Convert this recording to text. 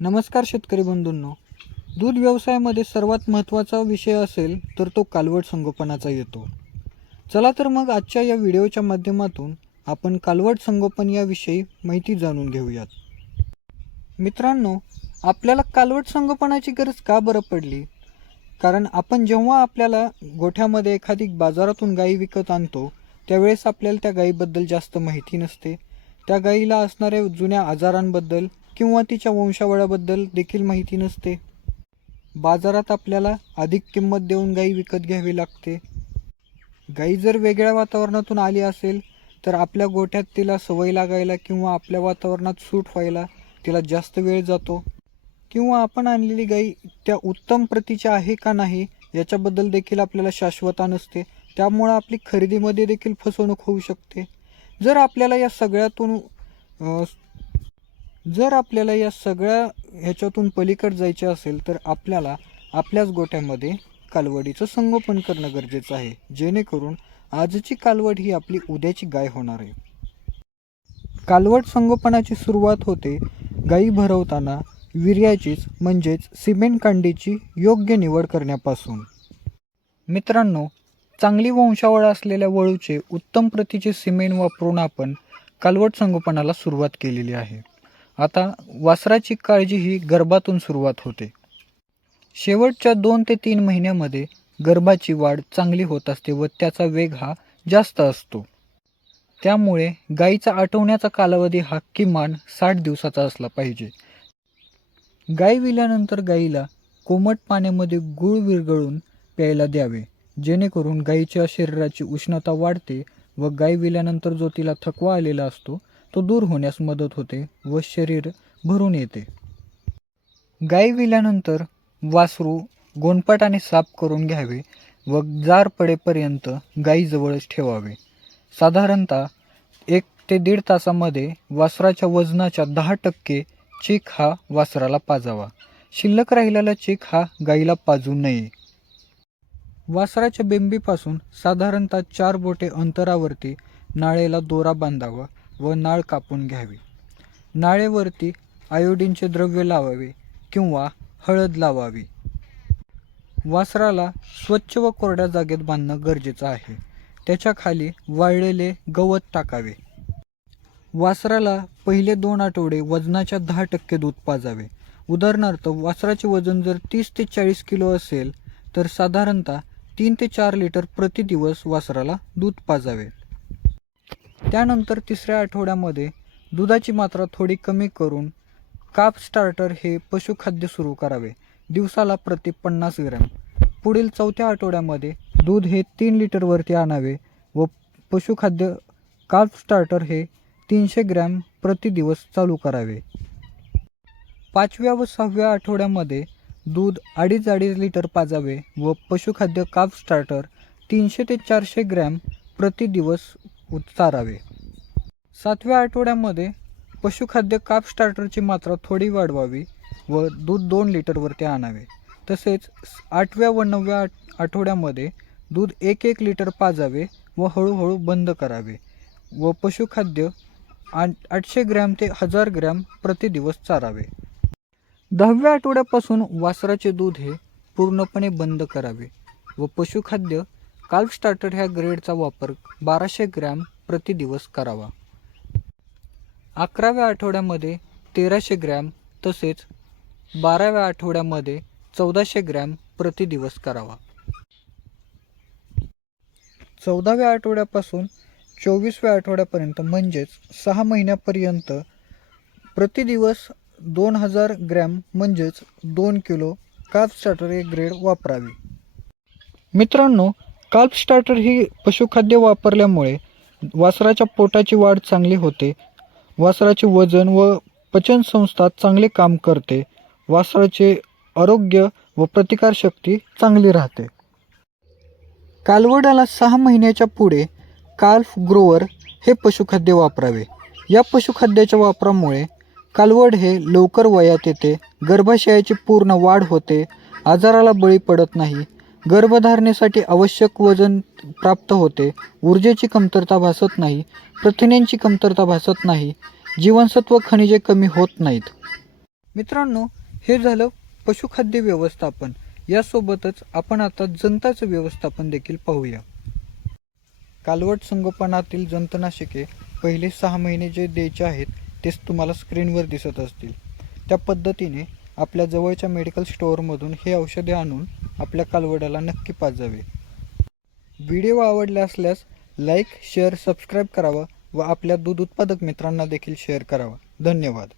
नमस्कार शेतकरी बंधूंनो. दूध व्यवसायामध्ये सर्वात महत्त्वाचा विषय असेल तर तो कालवड संगोपनाचा येतो. चला तर मग आजच्या या व्हिडिओच्या माध्यमातून आपण कालवड संगोपन याविषयी माहिती जाणून घेऊयात. मित्रांनो आपल्याला कालवड संगोपनाची गरज का बरं पडली? कारण आपण जेव्हा आपल्याला गोठ्यामध्ये एखादी बाजारातून गाई विकत आणतो त्यावेळेस आपल्याला त्या गाईबद्दल जास्त माहिती नसते. त्या गाईला असणाऱ्या जुन्या आजारांबद्दल किंवा तिच्या वंशावळाबद्दल देखील माहिती नसते. बाजारात आपल्याला अधिक किंमत देऊन गाई विकत घ्यावी लागते. गाई जर वेगळ्या वातावरणातून आली असेल तर आपल्या गोठ्यात तिला सवय लागायला किंवा आपल्या वातावरणात सूट व्हायला तिला जास्त वेळ जातो. किंवा आपण आणलेली गाई त्या उत्तम प्रतीच्या आहे का नाही याच्याबद्दल देखील आपल्याला शाश्वता नसते. त्यामुळं आपली खरेदीमध्ये देखील फसवणूक होऊ शकते. जर आपल्याला या सगळ्यातून जर आपल्याला या सगळ्या ह्याच्यातून पलीकड जायचे असेल तर आपल्याला आपल्याच गोठ्यामध्ये कालवडीचं संगोपन करणं गरजेचं आहे. जेणेकरून आजची कालवड ही आपली उद्याची गाय होणार आहे. कालवड संगोपनाची सुरुवात होते गाई भरवताना विर्याचीच म्हणजेच सिमेंट कांडीची योग्य निवड करण्यापासून. मित्रांनो चांगली वंशावळ असलेल्या वळूचे उत्तम प्रतीचे सिमेंट वापरून आपण कालवड संगोपनाला सुरुवात केलेली आहे. आता वासराची काळजी ही गर्भातून सुरुवात होते. शेवटच्या दोन ते तीन महिन्यामध्ये गर्भाची वाढ चांगली होत असते व त्याचा वेग हा जास्त असतो. त्यामुळे गाईचा आठवण्याचा कालावधी हा किमान साठ दिवसाचा असला पाहिजे. गाय विल्यानंतर गाईला कोमट पाण्यामध्ये गूळ विरघळून प्यायला द्यावे जेणेकरून गाईच्या शरीराची उष्णता वाढते व गाय विल्यानंतर जो तिला थकवा आलेला असतो तो दूर होण्यास मदत होते व शरीर भरून येते. गाई विल्यानंतर वासरू गोंडपाटाने साफ करून घ्यावे व जार पडेपर्यंत गाईजवळच ठेवावे. साधारणतः एक ते दीड तासामध्ये वासराच्या वजनाच्या दहा टक्के चीक हा वासराला पाजावा. शिल्लक राहिलेला चीक हा गाईला पाजू नये. वासराच्या बेंबीपासून साधारणतः चार बोटे अंतरावरती नाळेला दोरा बांधावा. व नाळ कापून घ्यावी. नाळेवरती आयोडीनचे द्रव्य लावावे किंवा हळद लावावी. वासराला स्वच्छ व कोरड्या जागेत बांधणं गरजेचं आहे. त्याच्याखाली वाळलेले गवत टाकावे. वासराला पहिले दोन आठवडे वजनाच्या दहा टक्के दूध पाजावे. उदाहरणार्थ वासराचे वजन जर तीस ते चाळीस किलो असेल तर साधारणतः तीन ते चार लिटर प्रति दिवस वासराला दूध पाजावे. त्यानंतर तिसऱ्या आठवड्यामध्ये दुधाची मात्रा थोडी कमी करून काप स्टार्टर हे पशुखाद्य सुरू करावे. दिवसाला प्रति पन्नास ग्रॅम. पुढील चौथ्या आठवड्यामध्ये दूध हे तीन लिटरवरती आणावे व पशुखाद्य काप स्टार्टर हे तीनशे ग्रॅम प्रति दिवस चालू करावे. पाचव्या व सहाव्या आठवड्यामध्ये दूध अडीच अडीच लिटर पाजावे व पशुखाद्य काप स्टार्टर तीनशे ते चारशे ग्रॅम प्रति उतारावे. चारावे सातव्या आठवड्यामध्ये पशुखाद्य काप स्टार्टरची मात्रा थोडी वाढवावी व दूध दोन लिटरवरती आणावे. तसेच आठव्या व नवव्या आठवड्यामध्ये दूध एक एक लिटर पाजावे व हळूहळू बंद करावे व पशुखाद्य आठ आठशे ग्रॅम ते हजार ग्रॅम प्रतिदिवस चारावे. दहाव्या आठवड्यापासून वासराचे दूध हे पूर्णपणे बंद करावे व पशुखाद्य काल्फ स्टार्टर ह्या ग्रेडचा वापर बाराशे ग्रॅम प्रतिदिवस करावा. अकराव्या आठवड्यामध्ये तेराशे ग्रॅम तसेच बाराव्या आठवड्यामध्ये चौदाशे ग्रॅम प्रतिदिवस करावा. चौदाव्या आठवड्यापासून चोवीसव्या आठवड्यापर्यंत म्हणजेच सहा महिन्यापर्यंत प्रतिदिवस दोन हजार ग्रॅम म्हणजेच दोन किलो काल्फ स्टार्टर हे ग्रेड वापरावी. मित्रांनो काल्फ स्टार्टर ही पशुखाद्य वापरल्यामुळे वासराच्या पोटाची वाढ चांगली होते. वासराचे वजन व पचनसंस्था चांगले काम करते. वासराचे आरोग्य व प्रतिकारशक्ती चांगली राहते. कालवडाला सहा महिन्याच्या पुढे काल्फ ग्रोवर हे पशुखाद्य वापरावे. या पशुखाद्याच्या वापरामुळे कालवड हे लवकर वयात येते गर्भाशयाची पूर्ण वाढ होते आजाराला बळी पडत नाही गर्भधारणेसाठी आवश्यक वजन प्राप्त होते. ऊर्जेची कमतरता भासत नाही. प्रथिनांची कमतरता भासत नाही. जीवनसत्व खनिजे कमी होत नाहीत. मित्रांनो हे झालं पशुखाद्य व्यवस्थापन. यासोबतच आपण आता जंताचं व्यवस्थापन देखील पाहूया. कालवट संगोपनातील जंतनाशके पहिले सहा महिने जे द्यायचे आहेत तेच तुम्हाला स्क्रीनवर दिसत असतील. त्या पद्धतीने आपल्या जवळच्या मेडिकल स्टोअरमधून हे औषधे आणून आपल्या कालवडाला नक्की पाजावे. व्हिडिओ आवडला असल्यास लाईक शेअर सबस्क्राईब करावा व आपल्या दूध उत्पादक मित्रांना देखील शेअर करावा. धन्यवाद.